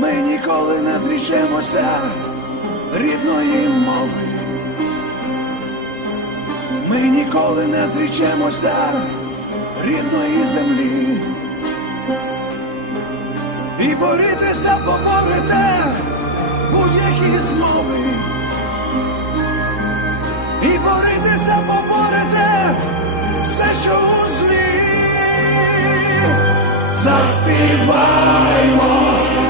Ми ніколи не зрічемося рідної мови. Ми ніколи не зрічемося рідної землі. І борітися поборете будь-які змови. І борітися поборете все, що у злі. Заспіваймо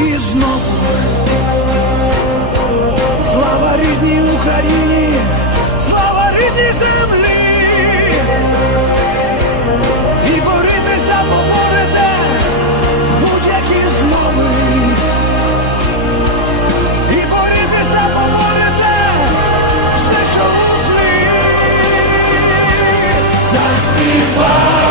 І знову. Слава рідній Україні, слава рідній землі. І борітися поборете будь-які змови. І борітися поборете все, що у злі. Заспівай.